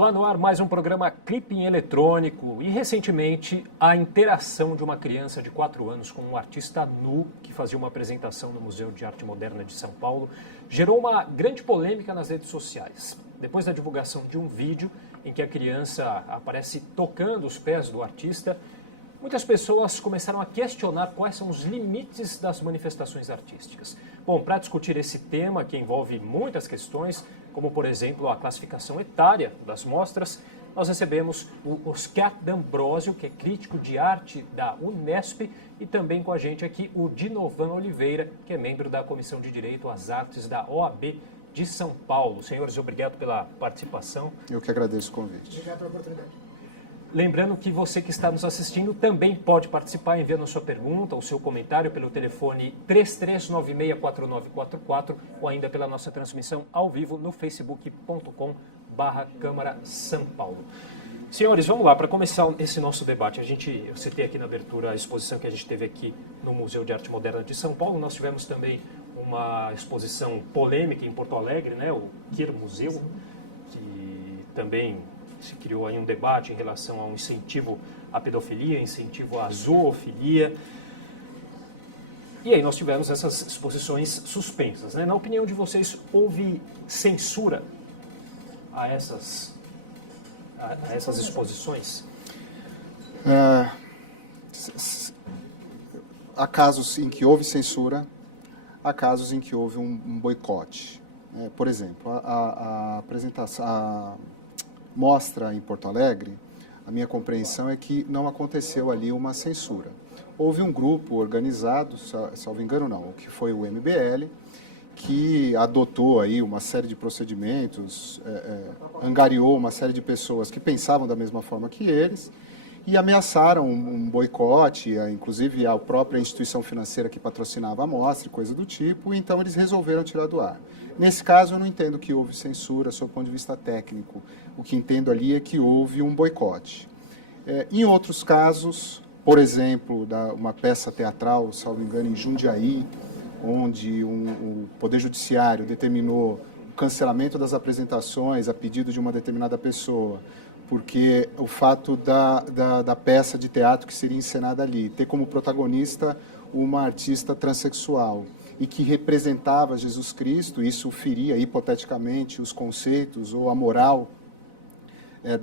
Olá, no ar mais um programa Clipping Eletrônico e recentemente a interação de uma criança de 4 anos com um artista nu que fazia uma apresentação no Museu de Arte Moderna de São Paulo gerou uma grande polêmica nas redes sociais. Depois da divulgação de um vídeo em que a criança aparece tocando os pés do artista, muitas pessoas começaram a questionar quais são os limites das manifestações artísticas. Bom, para discutir esse tema, que envolve muitas questões, como por exemplo a classificação etária das mostras, nós recebemos o Oscar D'Ambrosio, que é crítico de arte da Unesp, e também com a gente aqui o Dinovan Oliveira, que é membro da Comissão de Direito às Artes da OAB de São Paulo. Senhores, obrigado pela participação. Eu que agradeço o convite. Obrigado pela oportunidade. Lembrando que você que está nos assistindo também pode participar enviando a sua pergunta, o seu comentário pelo telefone 33964944 ou ainda pela nossa transmissão ao vivo no facebook.com/Câmara São Paulo. Senhores, vamos lá, para começar esse nosso debate. Eu citei aqui na abertura a exposição que a gente teve aqui no Museu de Arte Moderna de São Paulo. Nós tivemos também uma exposição polêmica em Porto Alegre, né, o Queer Museu, que também se criou aí um debate em relação a um incentivo à pedofilia, incentivo à zoofilia. E aí nós tivemos essas exposições suspensas, né? Na opinião de vocês, houve censura a essas exposições? Há casos em que houve censura, há casos em que houve um boicote. Por exemplo, a apresentação, mostra em Porto Alegre, a minha compreensão é que não aconteceu ali uma censura. Houve um grupo organizado, salvo engano não, que foi o MBL, que adotou aí uma série de procedimentos, angariou uma série de pessoas que pensavam da mesma forma que eles e ameaçaram um boicote, inclusive a própria instituição financeira que patrocinava a mostra e coisa do tipo, e então eles resolveram tirar do ar. Nesse caso, eu não entendo que houve censura, sob o ponto de vista técnico. O que entendo ali é que houve um boicote. Em outros casos, por exemplo, uma peça teatral, salvo engano, em Jundiaí, onde o Poder Judiciário determinou o cancelamento das apresentações a pedido de uma determinada pessoa, porque o fato da peça de teatro que seria encenada ali ter como protagonista uma artista transexual e que representava Jesus Cristo, isso feria hipoteticamente os conceitos ou a moral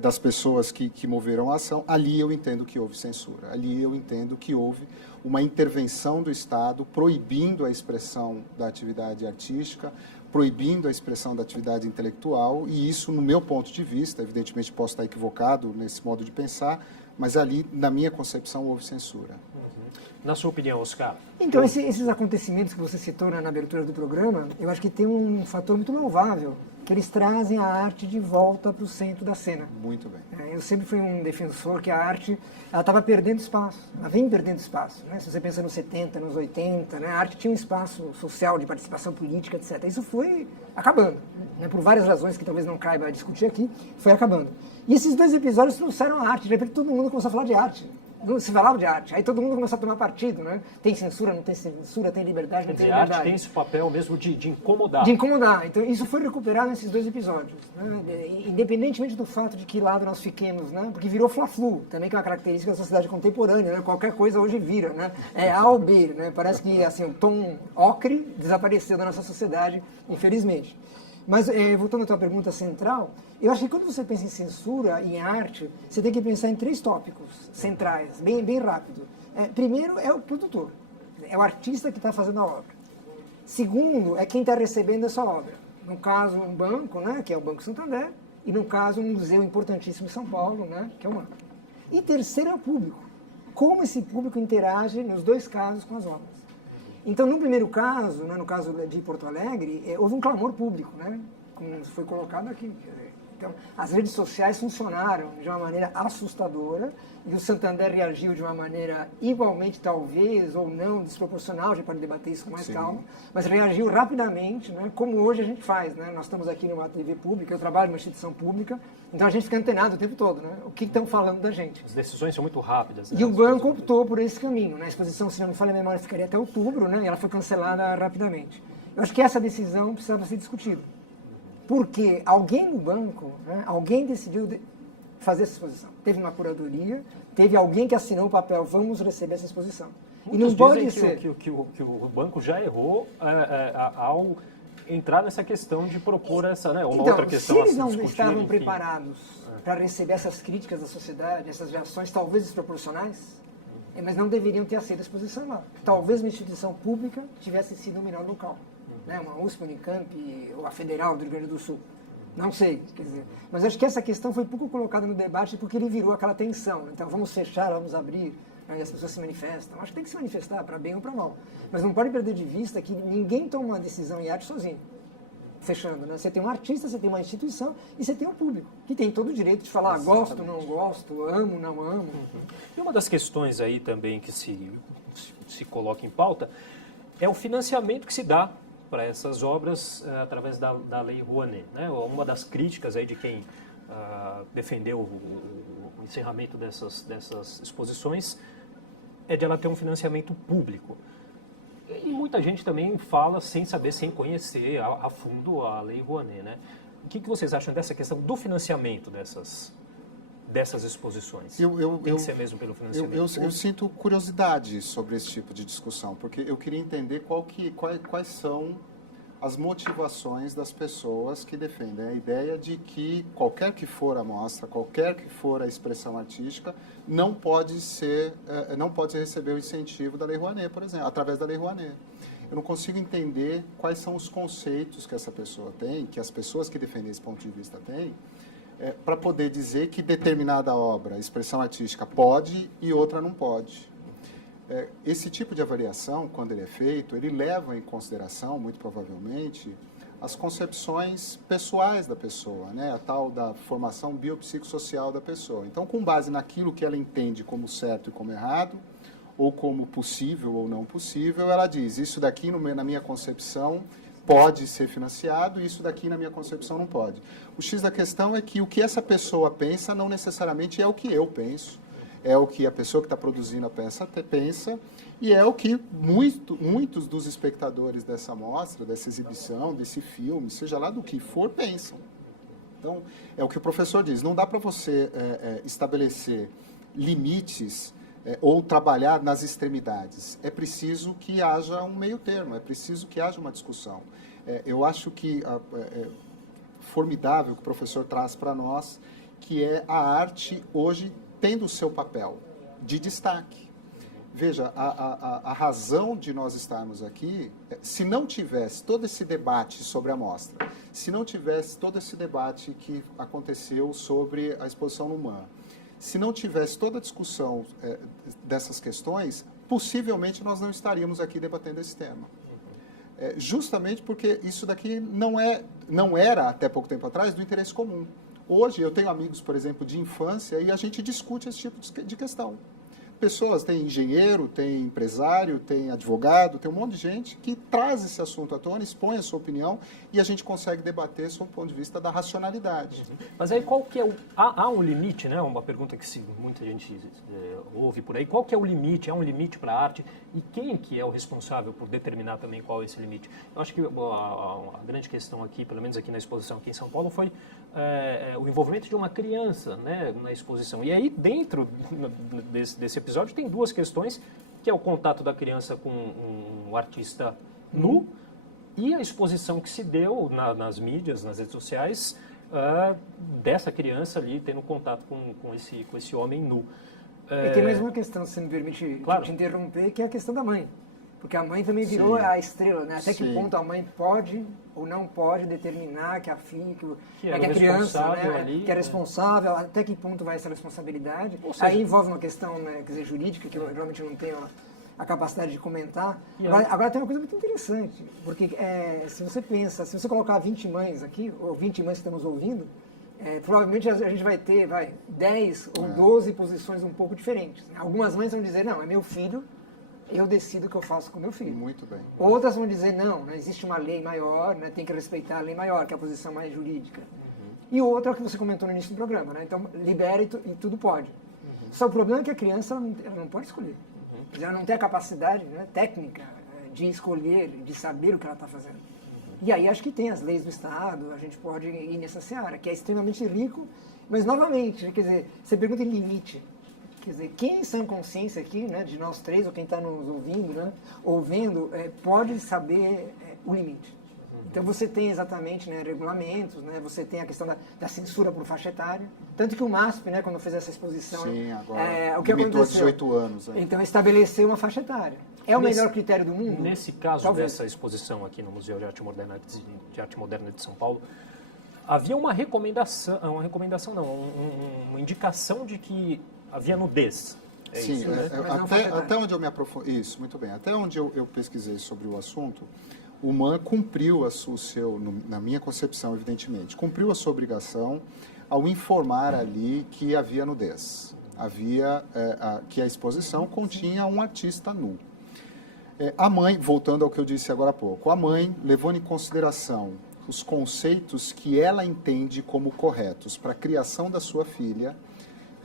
das pessoas que moveram a ação, ali eu entendo que houve censura. Ali eu entendo que houve uma intervenção do Estado proibindo a expressão da atividade artística, proibindo a expressão da atividade intelectual, e isso, no meu ponto de vista, evidentemente posso estar equivocado nesse modo de pensar, mas ali, na minha concepção, houve censura. Na sua opinião, Oscar? Então, esses acontecimentos que você citou na abertura do programa, eu acho que tem um fator muito louvável, que eles trazem a arte de volta para o centro da cena. Muito bem. Eu sempre fui um defensor que a arte estava perdendo espaço, ela vem perdendo espaço. Né? Se você pensa nos 70, nos 80, né? A arte tinha um espaço social de participação política, etc. Isso foi acabando, né? Por várias razões que talvez não caiba discutir aqui, foi acabando. E esses dois episódios trouxeram a arte, de repente todo mundo começou a falar de arte. Não se falava de arte, aí todo mundo começou a tomar partido, né? Tem censura, não tem censura, tem liberdade, não tem liberdade. A arte tem esse papel mesmo de incomodar. De incomodar. Então isso foi recuperado nesses dois episódios, né? Independentemente do fato de que lado nós fiquemos, né? Porque virou fla-flu, também que é uma característica da sociedade contemporânea, né? Qualquer coisa hoje vira, né? É A ou B, né? Parece que assim, o tom ocre desapareceu da nossa sociedade, infelizmente. Mas, voltando à tua pergunta central, eu acho que quando você pensa em censura e em arte, você tem que pensar em 3 tópicos centrais, bem rápido. Primeiro é o produtor, é o artista que está fazendo a obra. Segundo, é quem está recebendo essa obra. No caso, um banco, né, que é o Banco Santander, e no caso, um museu importantíssimo em São Paulo, né, que é o MAMP. E terceiro é o público. Como esse público interage, nos 2 casos, com as obras. Então, no primeiro caso, né, no caso de Porto Alegre, houve um clamor público, né, como foi colocado aqui. Então, as redes sociais funcionaram de uma maneira assustadora e o Santander reagiu de uma maneira igualmente, talvez, ou não, desproporcional, a gente pode debater isso com mais calma, mas reagiu rapidamente, né, como hoje a gente faz. Né? Nós estamos aqui numa TV pública, eu trabalho numa instituição pública, então a gente fica antenado o tempo todo, né? O que estão falando da gente. As decisões são muito rápidas. Né? E o banco optou por esse caminho. Né? A exposição, se não me falha a memória, ficaria até outubro, né? E ela foi cancelada rapidamente. Eu acho que essa decisão precisava ser discutida. porque alguém no banco, né, alguém decidiu fazer essa exposição. Teve uma curadoria, teve alguém que assinou o papel, vamos receber essa exposição. Muitos e não pode dizem ser... que o banco já errou ao entrar nessa questão de propor essa, né, uma outra questão se eles não discutir, estavam enfim. preparados para receber essas críticas da sociedade, essas reações talvez desproporcionais, mas não deveriam ter aceito a exposição lá. Talvez uma instituição pública tivesse sido o melhor local. Né? Uma USP, Unicamp ou a Federal do Rio Grande do Sul. Não sei, quer dizer. Mas acho que essa questão foi pouco colocada no debate porque ele virou aquela tensão. Então, vamos fechar, vamos abrir, né? E as pessoas se manifestam. Acho que tem que se manifestar, para bem ou para mal. Mas não pode perder de vista que ninguém toma uma decisão em arte sozinho. Fechando, né? Você tem um artista, você tem uma instituição e você tem um público, que tem todo o direito de falar gosto, não gosto, amo, não amo. E uma das questões aí também que se coloca em pauta é o financiamento que se dá para essas obras através da Lei Rouanet. Né? Uma das críticas aí de quem defendeu o encerramento dessas exposições é de ela ter um financiamento público. E muita gente também fala sem saber, sem conhecer a fundo a Lei Rouanet. Né? O que vocês acham dessa questão do financiamento dessas exposições? Tem que ser mesmo pelo financiamento público? Eu sinto curiosidade sobre esse tipo de discussão, porque eu queria entender quais são as motivações das pessoas que defendem a ideia de que qualquer que for a mostra, qualquer que for a expressão artística, não pode receber o incentivo da Lei Rouanet, por exemplo, através da Lei Rouanet. Eu não consigo entender quais são os conceitos que essa pessoa tem, que as pessoas que defendem esse ponto de vista têm, para poder dizer que determinada obra, expressão artística, pode e outra não pode. Esse tipo de avaliação, quando ele é feito, ele leva em consideração, muito provavelmente, as concepções pessoais da pessoa, né? A tal da formação biopsicossocial da pessoa. Então, com base naquilo que ela entende como certo e como errado, ou como possível ou não possível, ela diz, isso daqui, na minha concepção, pode ser financiado, e isso daqui, na minha concepção, não pode. O X da questão é que o que essa pessoa pensa não necessariamente é o que eu penso, é o que a pessoa que está produzindo a peça pensa, e é o que muitos dos espectadores dessa mostra, dessa exibição, desse filme, seja lá do que for, pensam. Então, é o que o professor diz, não dá para você estabelecer limites ou trabalhar nas extremidades. É preciso que haja um meio termo, é preciso que haja uma discussão. Eu acho que é formidável que o professor traz para nós, que é a arte hoje tendo o seu papel de destaque. Veja, a razão de nós estarmos aqui, se não tivesse todo esse debate sobre a mostra, se não tivesse todo esse debate que aconteceu sobre a exposição no MAM, se não tivesse toda a discussão dessas questões, possivelmente nós não estaríamos aqui debatendo esse tema. Justamente porque isso daqui não era, até pouco tempo atrás, do interesse comum. Hoje, eu tenho amigos, por exemplo, de infância, e a gente discute esse tipo de questão. Pessoas, tem engenheiro, tem empresário, tem advogado, tem um monte de gente que traz esse assunto à tona, expõe a sua opinião, e a gente consegue debater sob o ponto de vista da racionalidade. Mas aí qual que é há um limite, né? Uma pergunta que muita gente ouve por aí. Qual que é o limite? Há um limite para a arte? E quem que é o responsável por determinar também qual é esse limite? Eu acho que a grande questão aqui, pelo menos aqui na exposição aqui em São Paulo, foi o envolvimento de uma criança, né, na exposição. E aí, dentro desse episódio, tem duas questões, que é o contato da criança com um artista nu e a exposição que se deu nas mídias, nas redes sociais, dessa criança ali tendo contato com esse homem nu. E tem mais uma questão, se me permite te interromper, que é a questão da mãe. Porque a mãe também virou a estrela, né? Até que ponto a mãe pode ou não pode determinar que a filha, que a criança, né, ali, que é responsável, até que ponto vai essa responsabilidade. Seja, aí envolve uma questão, né, quer dizer, jurídica, que eu realmente não tenho a capacidade de comentar. Agora tem uma coisa muito interessante, porque se você pensa, se você colocar 20 mães aqui, ou 20 mães que estamos ouvindo, provavelmente a gente vai ter 10 ou 12 posições um pouco diferentes. Algumas mães vão dizer, não, é meu filho, eu decido o que eu faço com meu filho. Muito bem. Outras vão dizer, não existe uma lei maior, né, tem que respeitar a lei maior, que é a posição mais jurídica. E outra é o que você comentou no início do programa, né? Então, libera e tudo pode. Só o problema é que a criança ela não pode escolher. Ela não tem a capacidade, né, técnica de escolher, de saber o que ela está fazendo. E aí acho que tem as leis do Estado, a gente pode ir nessa seara, que é extremamente rico, mas novamente, quer dizer, você pergunta em limite. Quer dizer, quem em sã consciência aqui, né, de nós três, ou quem está nos ouvindo, né, ou vendo, pode saber o limite. Então você tem exatamente, né, regulamentos, né, você tem a questão da censura por faixa etária. Tanto que o MASP, né, quando fez essa exposição, Sim, agora o que limitou a aconteceu? 18 anos. Então estabeleceu uma faixa etária. É o melhor critério do mundo? Nesse caso Talvez. dessa exposição aqui no Museu de Arte Moderna de São Paulo, havia uma recomendação não, uma indicação de que havia nudez. É Sim, isso, né? até onde eu me aprofundei, isso, muito bem, até onde eu pesquisei sobre o assunto, o MAN cumpriu na minha concepção, evidentemente, cumpriu a sua obrigação ao informar ali que havia nudez, que a exposição continha um artista nu. A mãe, voltando ao que eu disse agora há pouco, a mãe, levando em consideração os conceitos que ela entende como corretos para a criação da sua filha,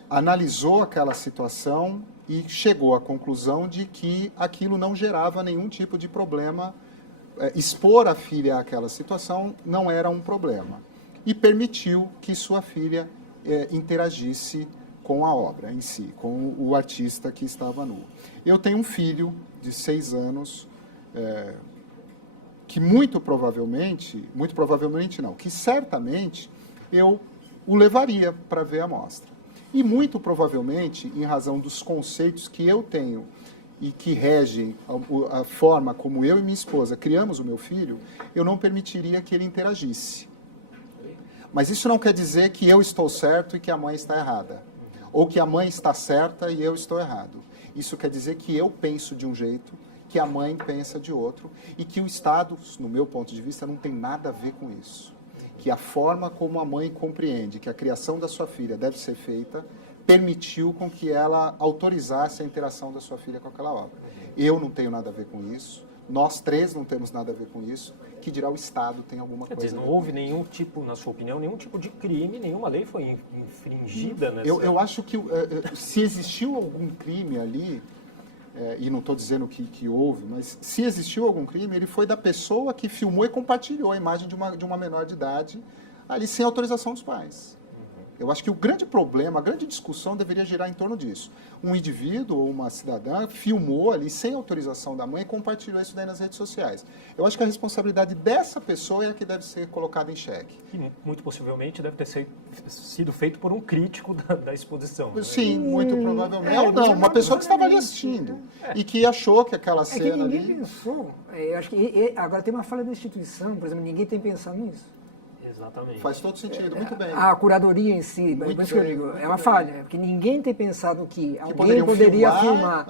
analisou aquela situação e chegou à conclusão de que aquilo não gerava nenhum tipo de problema, expor a filha àquela situação não era um problema. E permitiu que sua filha interagisse com a obra em si, com o artista que estava nu. Eu tenho um filho de 6 anos, que muito provavelmente não, que certamente eu o levaria para ver a mostra. E muito provavelmente, em razão dos conceitos que eu tenho e que regem a forma como eu e minha esposa criamos o meu filho, eu não permitiria que ele interagisse. Mas isso não quer dizer que eu estou certo e que a mãe está errada. Ou que a mãe está certa e eu estou errado. Isso quer dizer que eu penso de um jeito, que a mãe pensa de outro, e que o Estado, no meu ponto de vista, não tem nada a ver com isso. Que a forma como a mãe compreende que a criação da sua filha deve ser feita, permitiu com que ela autorizasse a interação da sua filha com aquela obra. Eu não tenho nada a ver com isso, nós três não temos nada a ver com isso, que dirá o Estado tem alguma coisa. Quer dizer, não houve nenhum tipo, na sua opinião, nenhum tipo de crime, nenhuma lei foi infringida nessa... Eu acho que se existiu algum crime ali, e não estou dizendo que houve, mas se existiu algum crime, ele foi da pessoa que filmou e compartilhou a imagem de uma menor de idade ali sem autorização dos pais. Eu acho que o grande problema, a grande discussão deveria girar em torno disso. Um indivíduo ou uma cidadã filmou ali sem autorização da mãe e compartilhou isso daí nas redes sociais. Eu acho que a responsabilidade dessa pessoa é a que deve ser colocada em xeque. Que muito possivelmente deve ter sido feito por um crítico da exposição. Né? Sim, muito provavelmente. Ou não, uma pessoa que estava ali assistindo e que achou que aquela cena que ninguém ali... pensou. Eu acho que agora tem uma falha da instituição, por exemplo, ninguém tem pensado nisso. Exatamente. Faz todo sentido, muito bem. A curadoria em si, por isso que eu digo, é uma falha, porque ninguém tem pensado que alguém poderia filmar.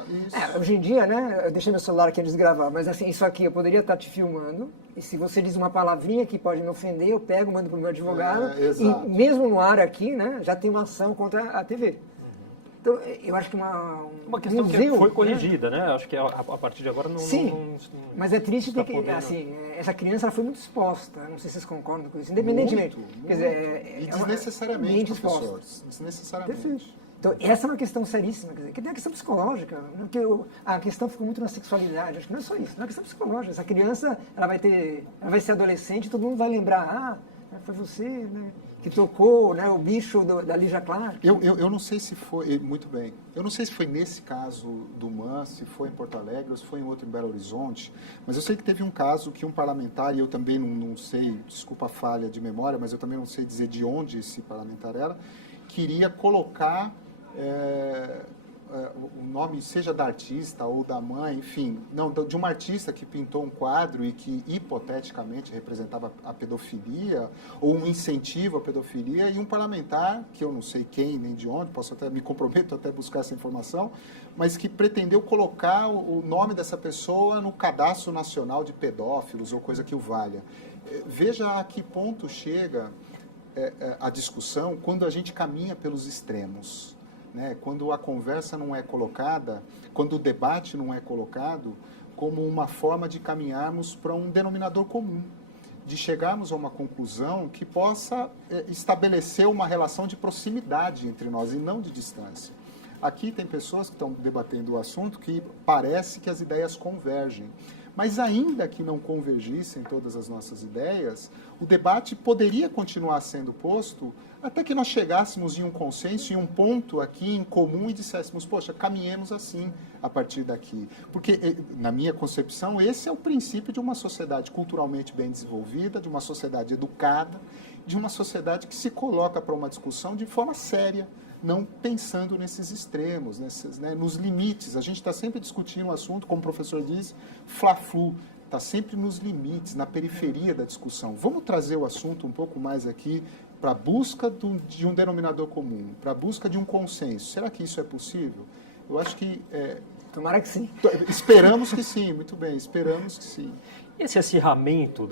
Hoje em dia, né, eu deixei meu celular aqui antes de gravar, mas assim, isso aqui, eu poderia estar te filmando, e se você diz uma palavrinha que pode me ofender, eu pego, mando para o meu advogado, e mesmo no ar aqui, né, já tem uma ação contra a TV. Então, eu acho que uma questão que foi corrigida, né? Acho que a partir de agora não... Sim, mas é triste ter que, assim, essa criança ela foi muito exposta, não sei se vocês concordam com isso, independentemente. Muito. Quer dizer, e desnecessariamente, professores. Desnecessariamente. Perfeito. Então, essa é uma questão seríssima, quer dizer, que tem a questão psicológica, porque a questão ficou muito na sexualidade, acho que não é só isso, não é uma questão psicológica. Essa criança, ela vai ser adolescente, todo mundo vai lembrar, foi você, né, que tocou, né, o bicho da Lígia Clark. Eu não sei se foi, muito bem, eu não sei se foi nesse caso do MAN, se foi em Porto Alegre ou se foi em outro em Belo Horizonte, mas eu sei que teve um caso que um parlamentar, e eu também não sei, desculpa a falha de memória, mas eu também não sei dizer de onde esse parlamentar era, queria colocar o nome, seja da artista ou da mãe, enfim, não, de uma artista que pintou um quadro e que hipoteticamente representava a pedofilia ou um incentivo à pedofilia, e um parlamentar, que eu não sei quem nem de onde, me comprometo até buscar essa informação, mas que pretendeu colocar o nome dessa pessoa no cadastro nacional de pedófilos ou coisa que o valha. Veja a que ponto chega a discussão quando a gente caminha pelos extremos. Né, quando a conversa não é colocada, quando o debate não é colocado como uma forma de caminharmos para um denominador comum, de chegarmos a uma conclusão que possa estabelecer uma relação de proximidade entre nós e não de distância. Aqui tem pessoas que estão debatendo o assunto que parece que as ideias convergem, Mas ainda que não convergissem todas as nossas ideias, o debate poderia continuar sendo posto até que nós chegássemos em um consenso, em um ponto aqui em comum e disséssemos, poxa, caminhemos assim a partir daqui. Porque, na minha concepção, esse é o princípio de uma sociedade culturalmente bem desenvolvida, de uma sociedade educada, de uma sociedade que se coloca para uma discussão de forma séria, não pensando nesses extremos, nos limites. A gente está sempre discutindo um assunto, como o professor diz, fla-flu, está sempre nos limites, na periferia da discussão. Vamos trazer o assunto um pouco mais aqui para a busca de um denominador comum, para a busca de um consenso. Será que isso é possível? Eu acho que... Tomara que sim. Esperamos que sim, muito bem, esperamos que sim. Esse acirramento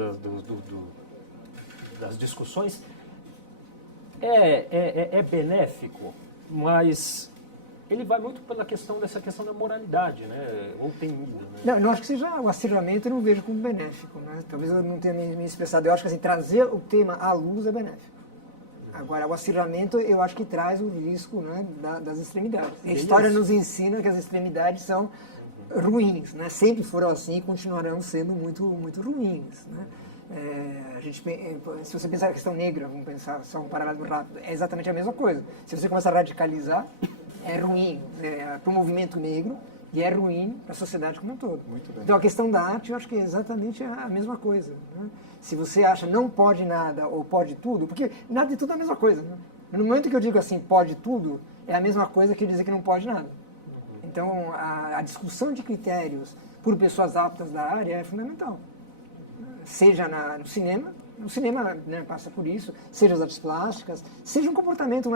das discussões é benéfico, mas ele vai muito pela questão da moralidade, né? Ou tem ido, né? Não, eu não acho que seja o acirramento, eu não vejo como benéfico, né? Talvez eu não tenha me expressado. Eu acho que assim, trazer o tema à luz é benéfico. Agora, o acirramento, eu acho que traz o risco, né, das extremidades. A história nos ensina que as extremidades são ruins, né? Sempre foram assim e continuarão sendo muito, muito ruins, né? Se você pensar na questão negra, vamos pensar só um paralelo rápido, é exatamente a mesma coisa. Se você começa a radicalizar, é ruim para o movimento negro e é ruim para a sociedade como um todo. Muito bem. Então, a questão da arte, eu acho que é exatamente a mesma coisa, né? Se você acha não pode nada ou pode tudo, porque nada e tudo é a mesma coisa, né? No momento que eu digo assim, pode tudo, é a mesma coisa que eu dizer que não pode nada. Então, a discussão de critérios por pessoas aptas da área é fundamental. Seja no cinema, né, passa por isso, seja as artes plásticas, seja um comportamento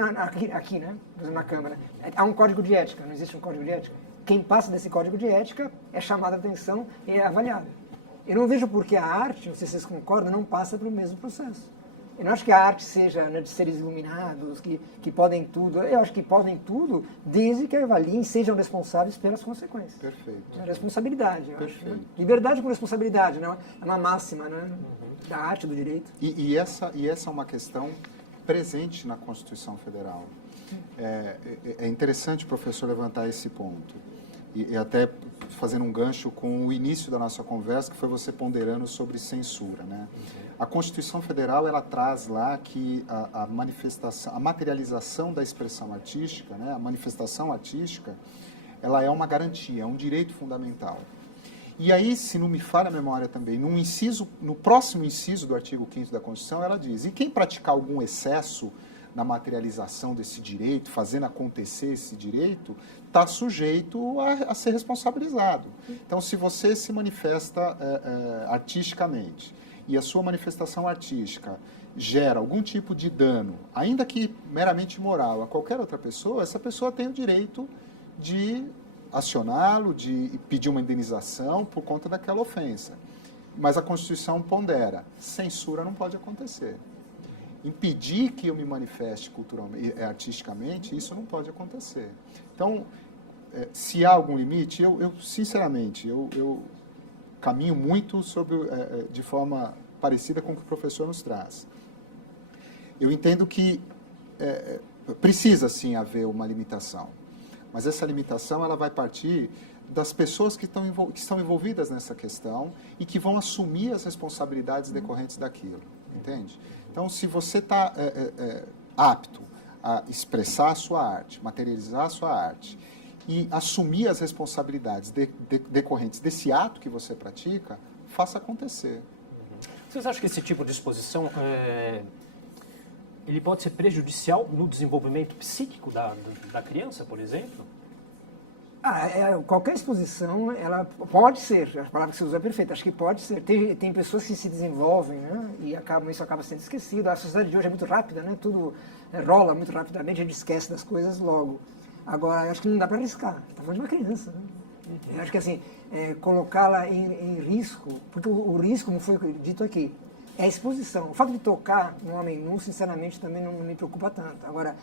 aqui, né, por exemplo, na Câmara. Há um código de ética, não existe um código de ética. Quem passa desse código de ética é chamado a atenção e é avaliado. Eu não vejo por que a arte, não sei se vocês concordam, não passa pelo mesmo processo. Eu não acho que a arte seja, né, de seres iluminados, que podem tudo. Eu acho que podem tudo, desde que avaliem e sejam responsáveis pelas consequências. Perfeito. É responsabilidade, eu Perfeito. acho. Né? Liberdade com responsabilidade, né? É uma máxima, né, da arte, do direito. E essa é uma questão presente na Constituição Federal. É interessante, professor, levantar esse ponto. E até fazendo um gancho com o início da nossa conversa, que foi você ponderando sobre censura, né? A Constituição Federal, ela traz lá que a manifestação, a materialização da expressão artística, né, a manifestação artística, ela é uma garantia, é um direito fundamental. E aí, se não me falha a memória também, no próximo inciso do artigo 5º da Constituição, ela diz, e quem praticar algum excesso na materialização desse direito, fazendo acontecer esse direito, está sujeito a ser responsabilizado. Então, se você se manifesta artisticamente e a sua manifestação artística gera algum tipo de dano, ainda que meramente moral, a qualquer outra pessoa, essa pessoa tem o direito de acioná-lo, de pedir uma indenização por conta daquela ofensa. Mas a Constituição pondera, censura não pode acontecer. Impedir que eu me manifeste culturalmente, artisticamente, isso não pode acontecer. Então, se há algum limite, eu sinceramente, eu caminho muito de forma parecida com o que o professor nos traz. Eu entendo que precisa, sim, haver uma limitação. Mas essa limitação ela vai partir das pessoas que estão envolvidas nessa questão e que vão assumir as responsabilidades decorrentes daquilo, entende? Então, se você está apto a expressar a sua arte, materializar a sua arte e assumir as responsabilidades decorrentes desse ato que você pratica, faça acontecer. Vocês acham que esse tipo de exposição ele pode ser prejudicial no desenvolvimento psíquico da criança, por exemplo? Qualquer exposição, ela pode ser, a palavra que você usa é perfeita, acho que pode ser. Tem pessoas que se desenvolvem, né, e isso acaba sendo esquecido. A sociedade de hoje é muito rápida, né, tudo rola muito rapidamente, a gente esquece das coisas logo. Agora, eu acho que não dá para arriscar, está falando de uma criança, né? Eu acho que assim, colocá-la em risco, porque o risco, como foi dito aqui, é a exposição. O fato de tocar um homem nu, sinceramente, também não me preocupa tanto. Agora,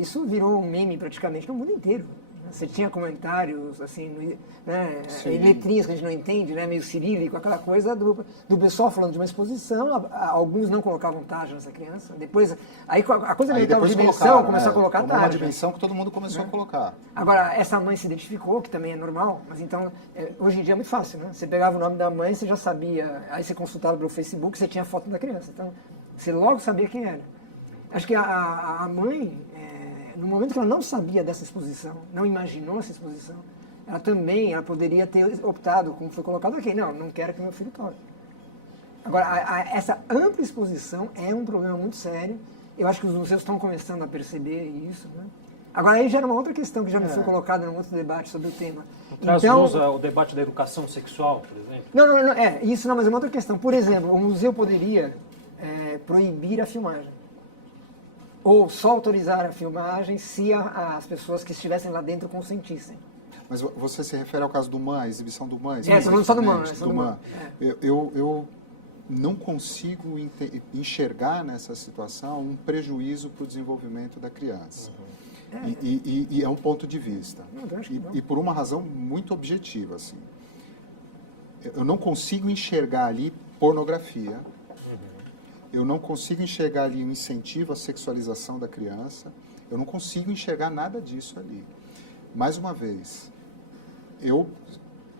isso virou um meme praticamente no mundo inteiro. Você tinha comentários, assim, né, em letrinhas que a gente não entende, né, meio cirílico, aquela coisa do pessoal falando de uma exposição, alguns não colocavam tarja nessa criança. Depois, aí a coisa Aí de depois dimensão começou a colocar uma tarja. dimensão que todo mundo começou a colocar. Agora, essa mãe se identificou, que também é normal, mas então, hoje em dia é muito fácil, né? Você pegava o nome da mãe, você já sabia, aí você consultava pelo Facebook, você tinha a foto da criança, então você logo sabia quem era. Acho que a mãe, no momento que ela não sabia dessa exposição, não imaginou essa exposição, ela poderia ter optado, como foi colocado aqui, não quero que meu filho toque. Agora, essa ampla exposição é um problema muito sério. Eu acho que os museus estão começando a perceber isso, né? Agora, aí gera uma outra questão que já me foi colocada num outro debate sobre o tema. Traz luz ao debate da educação sexual, por exemplo? Não, mas é uma outra questão. Por exemplo, o museu poderia proibir a filmagem. Ou só autorizar a filmagem se as pessoas que estivessem lá dentro consentissem. Mas você se refere ao caso do MAN, a exibição do MAN? Só do MAN. Eu não consigo enxergar nessa situação um prejuízo para o desenvolvimento da criança. E é um ponto de vista. E por uma razão muito objetiva. Assim. Eu não consigo enxergar ali pornografia. Eu não consigo enxergar ali um incentivo à sexualização da criança. Eu não consigo enxergar nada disso ali. Mais uma vez, eu,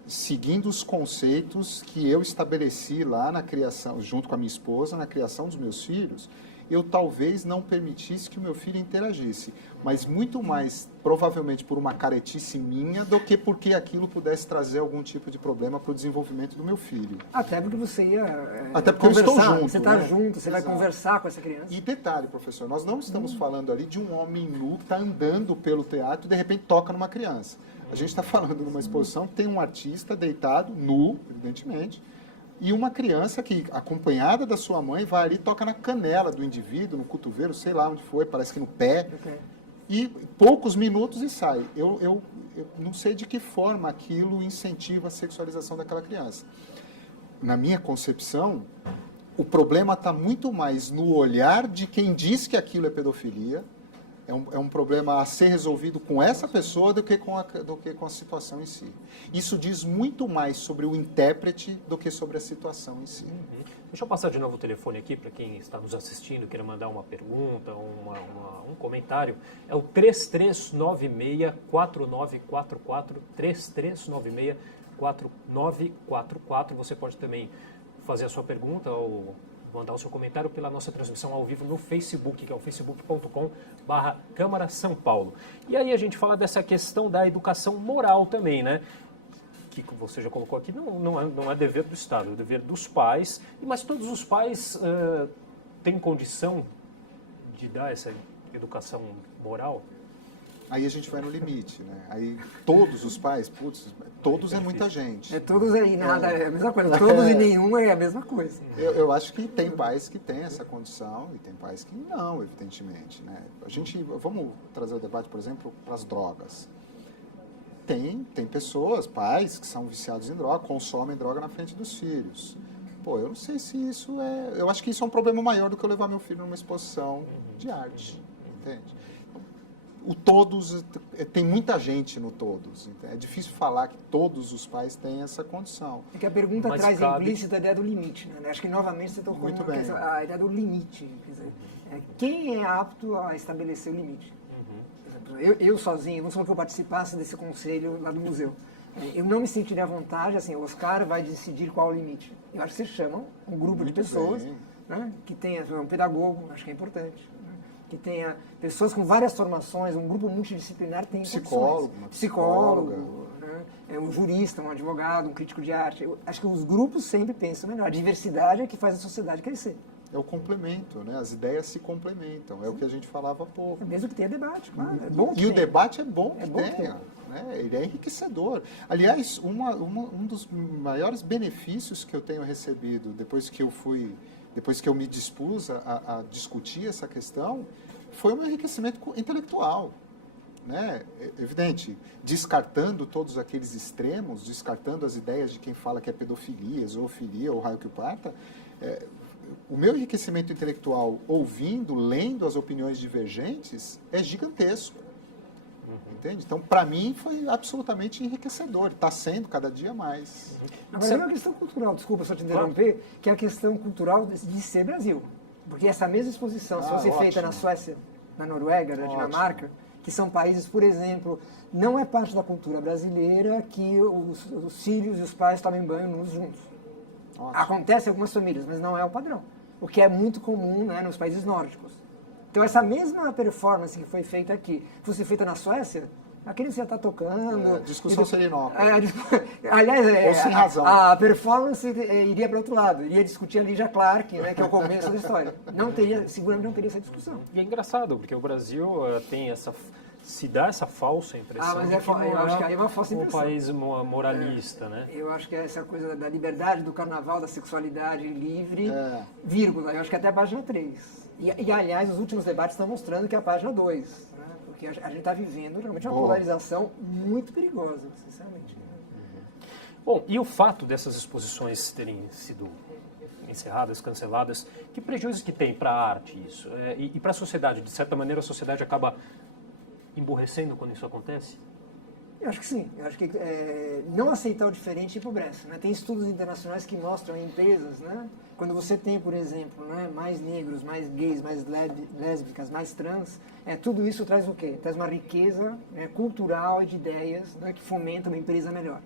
seguindo os conceitos que eu estabeleci lá na criação, junto com a minha esposa, na criação dos meus filhos, eu talvez não permitisse que o meu filho interagisse, mas muito mais, provavelmente, por uma caretice minha do que porque aquilo pudesse trazer algum tipo de problema para o desenvolvimento do meu filho. Até porque você ia Até porque eu estou junto. Você está né? junto, você vai conversar com essa criança. E detalhe, professor, nós não estamos falando ali de um homem nu que está andando pelo teatro e de repente toca numa criança. A gente está falando numa exposição que tem um artista deitado, nu, evidentemente, e uma criança que, acompanhada da sua mãe, vai ali e toca na canela do indivíduo, no cotovelo, sei lá onde foi, parece que no pé, e poucos minutos e sai. Eu não sei de que forma aquilo incentiva a sexualização daquela criança. Na minha concepção, o problema está muito mais no olhar de quem diz que aquilo é pedofilia. É um problema a ser resolvido com essa pessoa do que com a situação em si. Isso diz muito mais sobre o intérprete do que sobre a situação em si. Deixa eu passar de novo o telefone aqui para quem está nos assistindo, queira mandar uma pergunta, um comentário. É o 3396-4944, 3396-4944. Você pode também fazer a sua pergunta ou mandar o seu comentário pela nossa transmissão ao vivo no Facebook, que é o facebook.com/Câmara São Paulo. E aí a gente fala dessa questão da educação moral também, né? Que você já colocou aqui, não é dever do Estado, é dever dos pais, mas todos os pais têm condição de dar essa educação moral? Aí a gente vai no limite, né? Aí todos os pais, todos é muita gente. Todos aí, nada, é a mesma coisa. Todos e nenhum é a mesma coisa. Eu acho que tem pais que têm essa condição e tem pais que não, evidentemente, né? Vamos trazer o debate, por exemplo, para as drogas. Tem pessoas, pais, que são viciados em droga, consomem droga na frente dos filhos. Eu não sei se isso é... Eu acho que isso é um problema maior do que eu levar meu filho numa exposição de arte, entende? O todos, tem muita gente no todos. É difícil falar que todos os pais têm essa condição. É que a pergunta traz implícita a ideia do limite. Né? Acho que novamente você tocou a ideia do limite. Quer dizer, quem é apto a estabelecer o limite? Por exemplo, eu sozinho, vamos supor que eu participasse desse conselho lá do museu. Eu não me sentiria à vontade, assim, o Oscar vai decidir qual é o limite. Eu acho que vocês chamam um grupo de pessoas, né, que tenha um pedagogo, acho que é importante. Que tenha pessoas com várias formações, um grupo multidisciplinar tem psicólogo, né? Um jurista, um advogado, um crítico de arte. Eu acho que os grupos sempre pensam melhor. A diversidade é que faz a sociedade crescer. É o complemento, né? As ideias se complementam. É o que a gente falava há pouco. É mesmo que tenha debate, claro. É bom e o debate é bom que tenha. Né? Ele é enriquecedor. Aliás, um dos maiores benefícios que eu tenho recebido depois que eu me dispus a discutir essa questão, foi o meu enriquecimento intelectual. Né? Evidente, descartando todos aqueles extremos, descartando as ideias de quem fala que é pedofilia, zoofilia ou raio que o parta, o meu enriquecimento intelectual, ouvindo, lendo as opiniões divergentes, é gigantesco. entende? Então, para mim, foi absolutamente enriquecedor. Está sendo cada dia mais. Agora, tem uma questão cultural, desculpa só te interromper, que é a questão cultural de ser Brasil. Porque essa mesma exposição, se fosse feita na Suécia, na Noruega, na Dinamarca, que são países, por exemplo, não é parte da cultura brasileira que os filhos e os pais tomem banho nus juntos. Ótimo. Acontece em algumas famílias, mas não é o padrão. O que é muito comum, né, nos países nórdicos. Então, essa mesma performance que foi feita aqui, fosse feita na Suécia, a criança já está tocando. Discussão seria inócua. Aliás, ou sem razão. A performance iria para outro lado, iria discutir a Lígia Clark, né, que é o começo da história. Seguramente não teria essa discussão. E é engraçado, porque o Brasil tem se dá essa falsa impressão mas eu acho que aí é uma falsa impressão. Um país moralista, né? Eu acho que é essa coisa da liberdade, do carnaval, da sexualidade livre, vírgula, eu acho que até a página 3. E, aliás, os últimos debates estão mostrando que é a página 2, né? Porque a gente está vivendo realmente uma polarização muito perigosa, sinceramente. Bom, e o fato dessas exposições terem sido encerradas, canceladas, que prejuízo que tem para a arte isso? E para a sociedade? De certa maneira, a sociedade acaba emborrecendo quando isso acontece? Eu acho que sim. Eu acho que não aceitar o diferente empobrece. Né? Tem estudos internacionais que mostram em empresas, né? Quando você tem, por exemplo, né, mais negros, mais gays, mais lésbicas, mais trans, tudo isso traz o quê? Traz uma riqueza, né, cultural e de ideias, né, que fomenta uma empresa melhor.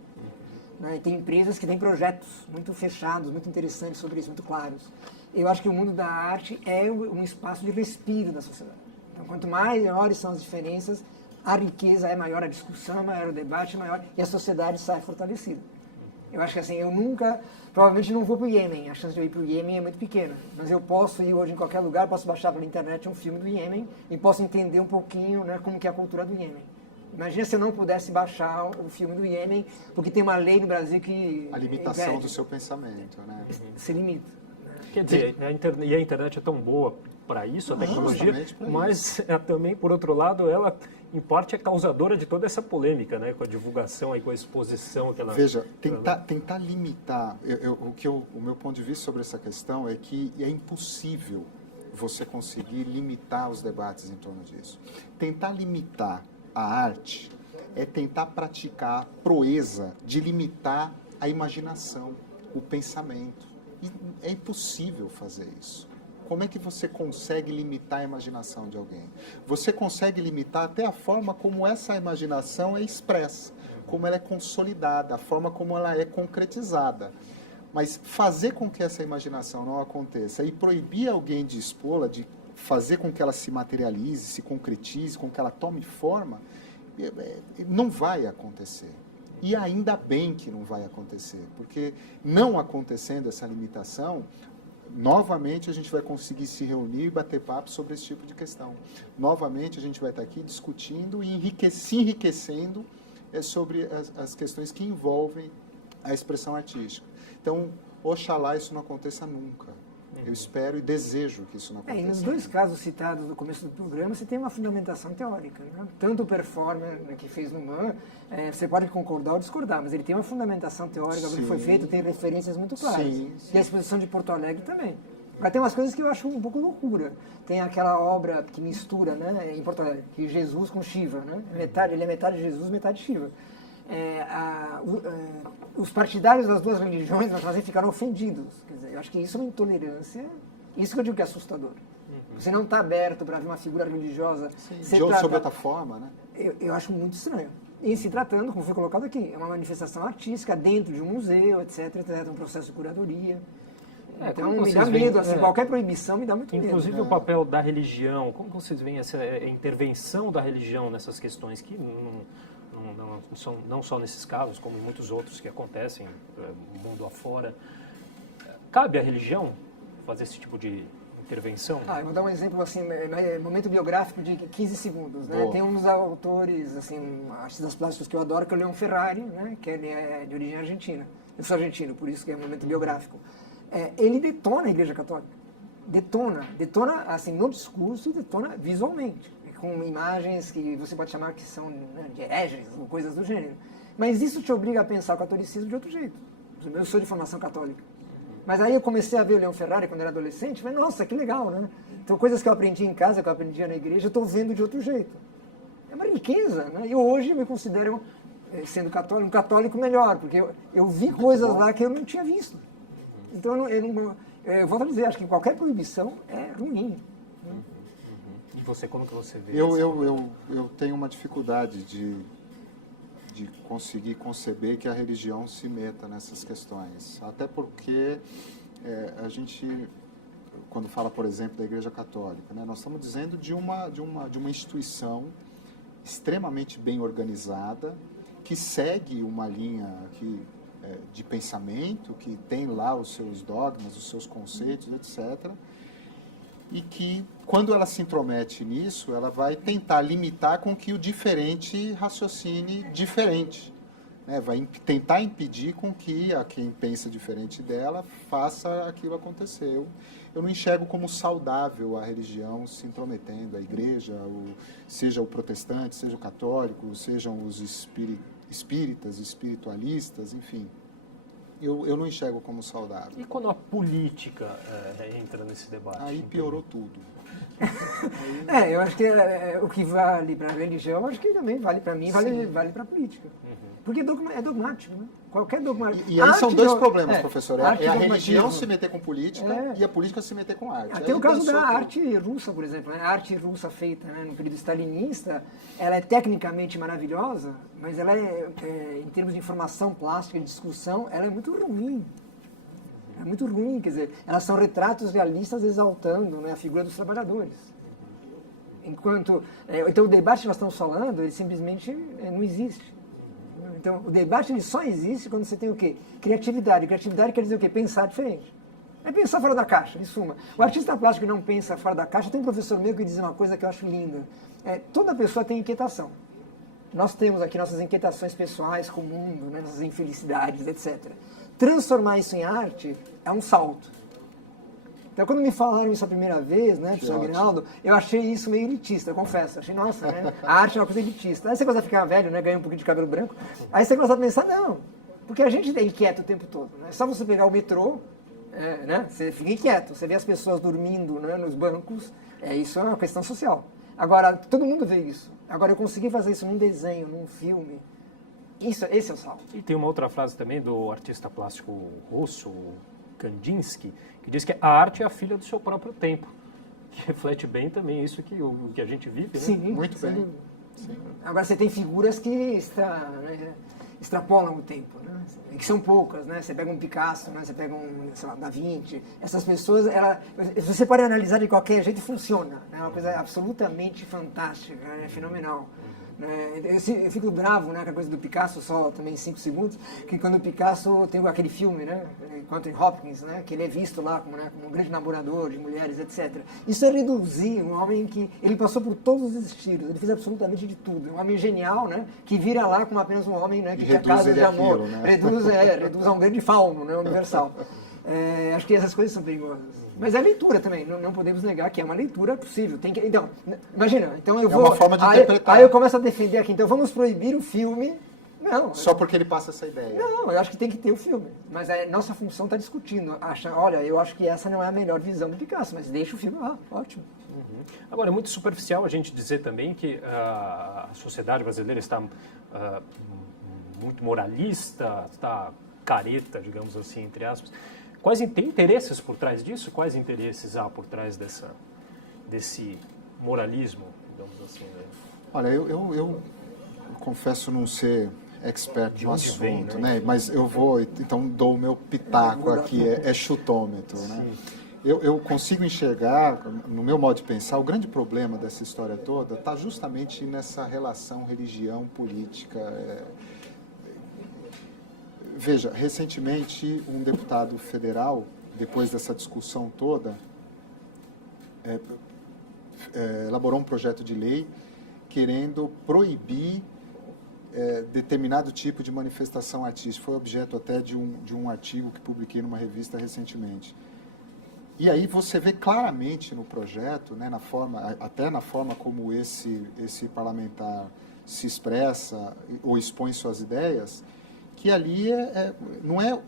Né? E tem empresas que têm projetos muito fechados, muito interessantes sobre isso, muito claros. Eu acho que o mundo da arte é um espaço de respiro da sociedade. Então, quanto maiores são as diferenças, a riqueza é maior, a discussão é maior, o debate é maior e a sociedade sai fortalecida. Eu acho que assim, provavelmente não vou para o Iêmen, a chance de eu ir para o Iêmen é muito pequena, mas eu posso ir hoje em qualquer lugar, posso baixar pela internet um filme do Iêmen e posso entender um pouquinho, né, como que é a cultura do Iêmen. Imagina se eu não pudesse baixar o filme do Iêmen, porque tem uma lei no Brasil que... A limitação do seu pensamento, né? Se limita. Quer dizer, a internet é tão boa para isso, a tecnologia, mas também, por outro lado, ela, em parte, é causadora de toda essa polêmica, né? Com a divulgação e com a exposição que ela... Veja, tentar limitar... O meu ponto de vista sobre essa questão é que é impossível você conseguir limitar os debates em torno disso. Tentar limitar a arte é tentar praticar a proeza de limitar a imaginação, o pensamento. E é impossível fazer isso. Como é que você consegue limitar a imaginação de alguém? Você consegue limitar até a forma como essa imaginação é expressa, como ela é consolidada, a forma como ela é concretizada. Mas fazer com que essa imaginação não aconteça e proibir alguém de expô-la, de fazer com que ela se materialize, se concretize, com que ela tome forma, não vai acontecer. E ainda bem que não vai acontecer, porque não acontecendo essa limitação, novamente a gente vai conseguir se reunir e bater papo sobre esse tipo de questão. Novamente a gente vai estar aqui discutindo e se enriquecendo sobre as questões que envolvem a expressão artística. Então, oxalá isso não aconteça nunca. Eu espero e desejo que isso não aconteça. E nos dois casos citados no começo do programa, você tem uma fundamentação teórica. Né? Tanto o performer, né, que fez no MAN, você pode concordar ou discordar, mas ele tem uma fundamentação teórica do que foi feito, tem referências muito claras. Sim. E a exposição de Porto Alegre também. Agora, tem umas coisas que eu acho um pouco loucura. Tem aquela obra que mistura, né, em Porto Alegre, que Jesus com Shiva. Né? Ele é metade Jesus, metade Shiva. Os partidários das duas religiões ficaram ofendidos. Quer dizer, eu acho que isso é uma intolerância, isso que eu digo que é assustador. Você não está aberto para ver uma figura religiosa sob outra forma, né? Eu acho muito estranho. E se tratando, como foi colocado aqui, é uma manifestação artística dentro de um museu, etc, um processo de curadoria. Então me dá medo, assim, qualquer proibição me dá muito medo. Inclusive o papel da religião, como vocês veem essa intervenção da religião nessas questões que não só nesses casos, como em muitos outros que acontecem mundo afora. Cabe à religião fazer esse tipo de intervenção? Eu vou dar um exemplo, assim, momento biográfico de 15 segundos. Né? Tem uns autores, assim, artistas plásticos que eu adoro, que é o Leon Ferrari, né? Que ele é de origem argentina. Eu sou argentino, por isso que é um momento biográfico. Ele detona a Igreja Católica. Detona, assim, no discurso e detona visualmente. Com imagens que você pode chamar que são, né, de hereges ou coisas do gênero. Mas isso te obriga a pensar o catolicismo de outro jeito. Eu sou de formação católica. Mas aí eu comecei a ver o Leon Ferrari quando era adolescente, e falei, nossa, que legal, né? Então, coisas que eu aprendi em casa, que eu aprendia na igreja, eu estou vendo de outro jeito. uma riqueza. Né? Eu hoje me considero, sendo católico, um católico melhor, porque eu vi coisas lá que eu não tinha visto. Então, eu volto a dizer, acho que qualquer proibição é ruim. E você, como que você vê Eu tenho uma dificuldade de conseguir conceber que a religião se meta nessas questões. Até porque a gente, quando fala, por exemplo, da Igreja Católica, né, nós estamos dizendo de uma instituição extremamente bem organizada, que segue uma linha de pensamento, que tem lá os seus dogmas, os seus conceitos, etc., e que, quando ela se intromete nisso, ela vai tentar limitar com que o diferente raciocine diferente. Né? Vai tentar impedir com que quem pensa diferente dela faça aquilo acontecer. Eu não enxergo como saudável a religião se intrometendo, a igreja, seja o protestante, seja o católico, sejam os espíritas, espiritualistas, enfim. Eu não enxergo como saudável. E quando a política entra nesse debate? Aí piorou tudo. Eu acho que o que vale para a religião, acho que também vale para mim, vale para a política. Porque é dogmático, né? Qualquer dogmático. E aí são dois problemas, professor. É a dogmatismo. religião se meter com política e a política se meter com arte. Tem o caso da arte russa, por exemplo. A arte russa feita, né, no período stalinista, ela é tecnicamente maravilhosa, mas ela em termos de informação plástica, de discussão, ela é muito ruim. É muito ruim, quer dizer, elas são retratos realistas exaltando, né, a figura dos trabalhadores. Enquanto, então o debate que nós estamos falando, ele simplesmente não existe. Então, o debate ele só existe quando você tem o quê? Criatividade. Criatividade quer dizer o quê? Pensar diferente. É pensar fora da caixa, em suma. O artista plástico que não pensa fora da caixa, tem um professor meu que diz uma coisa que eu acho linda. Toda pessoa tem inquietação. Nós temos aqui nossas inquietações pessoais com o mundo, né, nossas infelicidades, etc. Transformar isso em arte é um salto. Então, quando me falaram isso a primeira vez, né, professor Aguinaldo, eu achei isso meio elitista, eu confesso. Achei, nossa, né, a arte é uma coisa elitista. Aí você começa a ficar velho, né, ganha um pouquinho de cabelo branco. Aí você começa a pensar, não, porque a gente é inquieto o tempo todo. Né? É só você pegar o metrô, né, você fica inquieto. Você vê as pessoas dormindo, né, nos bancos, isso é uma questão social. Agora, todo mundo vê isso. Agora, eu consegui fazer isso num desenho, num filme. Esse é o salto. E tem uma outra frase também do artista plástico russo, Kandinsky, que diz que a arte é a filha do seu próprio tempo, que reflete bem também isso que a gente vive, né? Sim, muito bem. Sim. Agora você tem figuras que extrapolam o tempo, né? Que são poucas, né? Você pega um Picasso, né? Você pega sei lá, Da Vinci, essas pessoas, você pode analisar de qualquer jeito e funciona, é uma coisa absolutamente fantástica, é fenomenal. Eu fico bravo, né, com a coisa do Picasso, só também 5 segundos, que quando o Picasso tem aquele filme, né, Anthony Hopkins, né, que ele é visto lá como um grande namorador de mulheres, etc. Isso é reduzir um homem que ele passou por todos os estilos, ele fez absolutamente de tudo. Um homem genial, né, que vira lá como apenas um homem, né, que tinha casas de amor. Aquilo, né? Reduz a um grande fauno, né, universal. Acho que essas coisas são perigosas. Mas é leitura também, não podemos negar que é uma leitura possível. Então, imagina, então eu vou... É uma forma de interpretar. Aí eu começo a defender aqui, então vamos proibir o filme. Não. Só porque ele passa essa ideia. Não, eu acho que tem que ter o filme. Mas a nossa função está discutindo. Olha, eu acho que essa não é a melhor visão do Picasso, mas deixa o filme lá, ótimo. Agora, é muito superficial a gente dizer também que a sociedade brasileira está muito moralista, está careta, digamos assim, entre aspas. Quais tem interesses por trás disso? Quais interesses há por trás desse moralismo, digamos assim? Né? Olha, eu confesso não ser expert no assunto, né? Mas eu vou, então dou o meu pitaco aqui, é chutômetro, né? Eu consigo enxergar, no meu modo de pensar, o grande problema dessa história toda está justamente nessa relação religião-política. Veja, recentemente um deputado federal, depois dessa discussão toda, elaborou um projeto de lei querendo proibir determinado tipo de manifestação artística. Foi objeto até de um artigo que publiquei numa revista recentemente. E aí você vê claramente no projeto, né, até na forma como esse parlamentar se expressa ou expõe suas ideias, que ali não é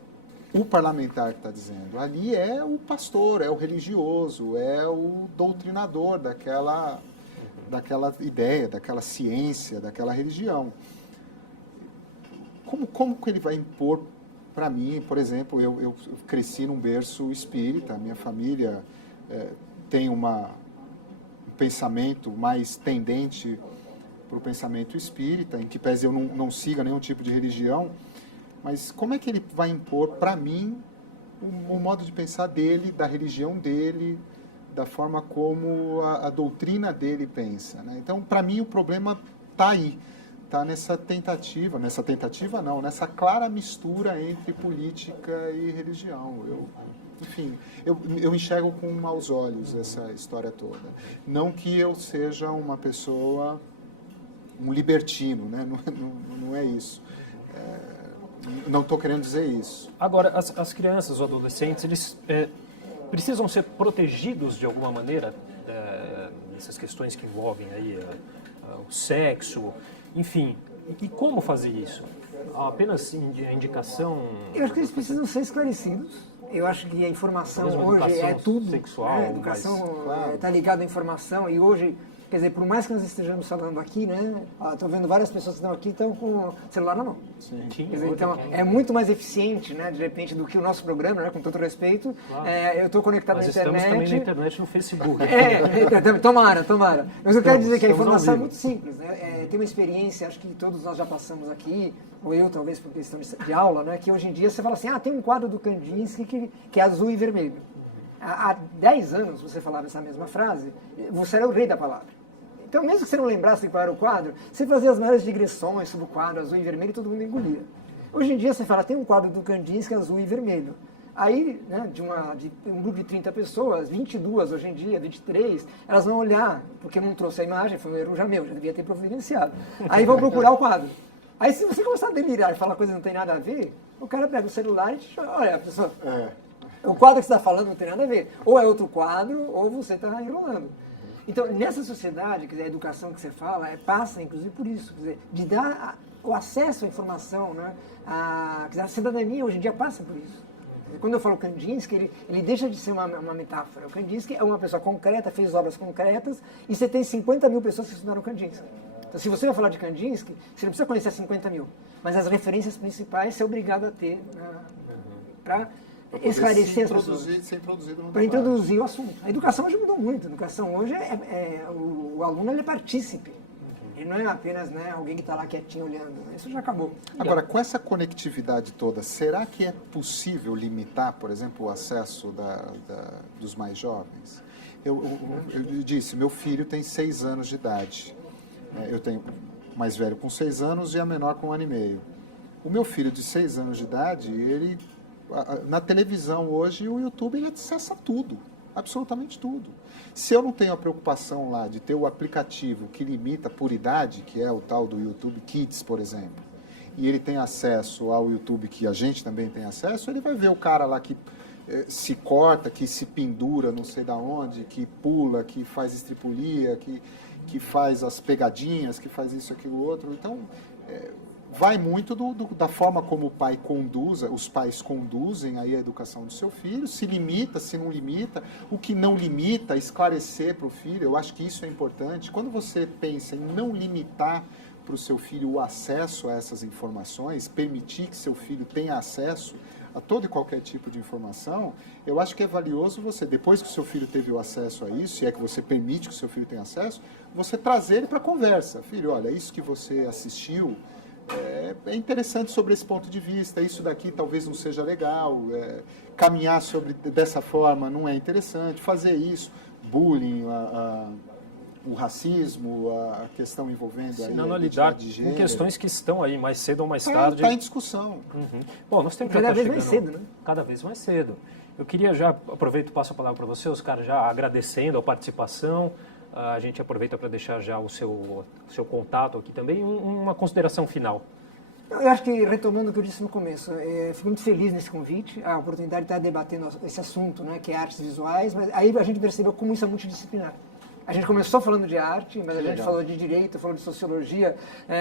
o parlamentar que está dizendo, ali é o pastor, é o religioso, é o doutrinador daquela ideia, daquela ciência, daquela religião. Como que ele vai impor para mim, por exemplo, eu cresci num berço espírita, minha família tem um pensamento mais tendente para o pensamento espírita, em que pese eu não siga nenhum tipo de religião, mas como é que ele vai impor para mim o modo de pensar dele, da religião dele, da forma como a doutrina dele pensa, né? Então, para mim, o problema está aí, está nessa clara mistura entre política e religião. Eu enxergo com maus olhos essa história toda. Não que eu seja uma pessoa, um libertino, né? Não é isso. Não estou querendo dizer isso. Agora, as crianças, os adolescentes, eles precisam ser protegidos de alguma maneira nessas questões que envolvem aí o sexo, enfim. E como fazer isso? Apenas a indicação... Eu acho que eles precisam ser esclarecidos. Eu acho que a informação mesmo hoje é tudo. Sexual, A educação está ligada à informação e hoje... Quer dizer, por mais que nós estejamos falando aqui, né? Estou vendo várias pessoas que estão aqui estão com o celular na mão. Sim. Quer dizer, então, é muito mais eficiente, né? De repente, do que o nosso programa, né? Com todo respeito. Claro. Eu estou conectado Nós na internet. estamos também na internet, no Facebook. Tomara. Mas eu quero dizer que a estamos informação é ao muito simples, né? Tem uma experiência, acho que todos nós já passamos aqui, ou eu talvez por questão de aula, né? Que hoje em dia você fala assim, tem um quadro do Kandinsky que é azul e vermelho. Há 10 anos você falava essa mesma frase, você era o rei da palavra. Então, mesmo que você não lembrasse qual era o quadro, você fazia as maiores digressões sobre o quadro azul e vermelho e todo mundo engolia. Hoje em dia, você fala, tem um quadro do Kandinsky azul e vermelho. Aí, né, de um grupo de 30 pessoas, 22 hoje em dia, 23, elas vão olhar, porque não trouxe a imagem, foi um erro já meu, já devia ter providenciado. Aí vão procurar o quadro. Aí, se você começar a delirar e falar coisa que não tem nada a ver, o cara pega o celular e te olha, a pessoa... O quadro que você está falando não tem nada a ver. Ou é outro quadro, ou você está enrolando. Então, nessa sociedade, quer dizer, a educação que você fala passa, inclusive, por isso, quer dizer, de dar o acesso à informação, né? Quer dizer, a cidadania hoje em dia passa por isso. Quando eu falo Kandinsky, ele deixa de ser uma metáfora. O Kandinsky é uma pessoa concreta, fez obras concretas, e você tem 50 mil pessoas que estudaram Kandinsky. Então, se você vai falar de Kandinsky, você não precisa conhecer 50 mil, mas as referências principais você é obrigado a ter para esclarecer as pessoas. Para introduzir o assunto. A educação hoje mudou muito. A educação hoje o aluno ele é partícipe. Ele não é apenas, né, alguém que está lá quietinho olhando. Isso já acabou. Agora, com essa conectividade toda, será que é possível limitar, por exemplo, o acesso dos mais jovens? Eu disse, meu filho tem 6 anos de idade. Eu tenho o mais velho com 6 anos e a menor com 1 ano e meio. O meu filho de 6 anos de idade, ele... Na televisão hoje, o YouTube ele acessa tudo, absolutamente tudo. Se eu não tenho a preocupação lá de ter o aplicativo que limita por idade, que é o tal do YouTube Kids, por exemplo, e ele tem acesso ao YouTube que a gente também tem acesso, ele vai ver o cara lá que se corta, que se pendura não sei da onde, que pula, que faz estripulia, que faz as pegadinhas, que faz isso, aquilo, outro. Então... vai muito da forma como o pai os pais conduzem aí a educação do seu filho, se limita, se não limita, o que não limita, esclarecer para o filho, eu acho que isso é importante. Quando você pensa em não limitar para o seu filho o acesso a essas informações, permitir que seu filho tenha acesso a todo e qualquer tipo de informação, eu acho que é valioso você, depois que o seu filho teve o acesso a isso, se é que você permite que o seu filho tenha acesso, você trazer ele para a conversa. Filho, olha, isso que você assistiu, é interessante sobre esse ponto de vista, isso daqui talvez não seja legal, caminhar dessa forma não é interessante, fazer isso, bullying, o racismo, a questão envolvendo a identidade de gênero. Com questões que estão aí mais cedo ou mais tarde. Está em discussão. Uhum. Bom, nós temos que cada vez mais cedo, né? Cada vez mais cedo. Eu queria já, aproveito e passo a palavra para você, Oscar, já agradecendo a participação. A gente aproveita para deixar já o seu contato aqui também, uma consideração final. Eu acho que, retomando o que eu disse no começo, fico muito feliz nesse convite, a oportunidade de estar debatendo esse assunto, né, que é artes visuais, mas aí a gente percebeu como isso é multidisciplinar. A gente começou falando de arte, mas a gente falou de direito, falou de sociologia,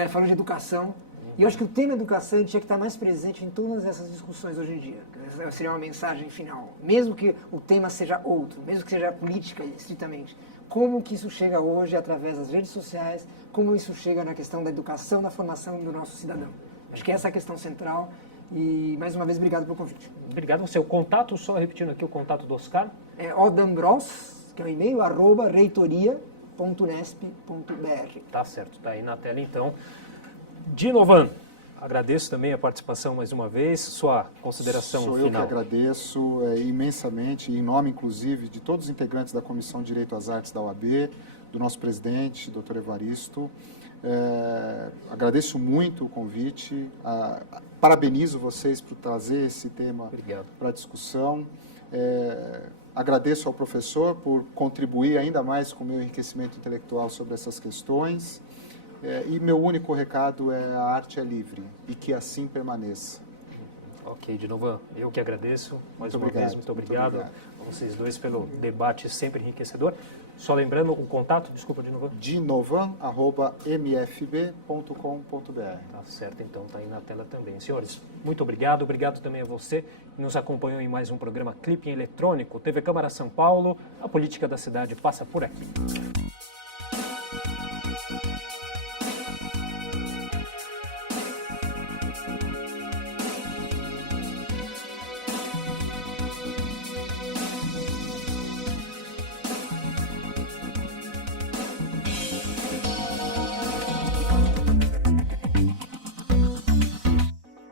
falou de educação. E eu acho que o tema educação tinha que estar mais presente em todas essas discussões hoje em dia. Seria uma mensagem final. Mesmo que o tema seja outro, mesmo que seja política, estritamente. como que isso chega hoje através das redes sociais, como isso chega na questão da educação, da formação do nosso cidadão. Acho que essa é a questão central e, mais uma vez, obrigado pelo convite. Obrigado. O seu contato, só repetindo aqui o contato do Oscar. É odambros, que é o e-mail, @reitoria.unesp.br. Tá certo, tá aí na tela então. Dinovan, agradeço também a participação mais uma vez, sua consideração final. Sou eu que agradeço imensamente, em nome inclusive de todos os integrantes da Comissão de Direito às Artes da OAB, do nosso presidente, Dr. Evaristo. Agradeço muito o convite, parabenizo vocês por trazer esse tema para a discussão. Agradeço ao professor por contribuir ainda mais com o meu enriquecimento intelectual sobre essas questões. E meu único recado é: a arte é livre e que assim permaneça. Ok, de novo, eu que agradeço mais uma vez, muito obrigado a vocês dois pelo debate sempre enriquecedor. Só lembrando o contato, desculpa, dinovan@mfb.com.br. Tá certo, então tá aí na tela também. Senhores, muito obrigado, obrigado também a você que nos acompanhou em mais um programa Clipping Eletrônico, TV Câmara São Paulo, a política da cidade passa por aqui.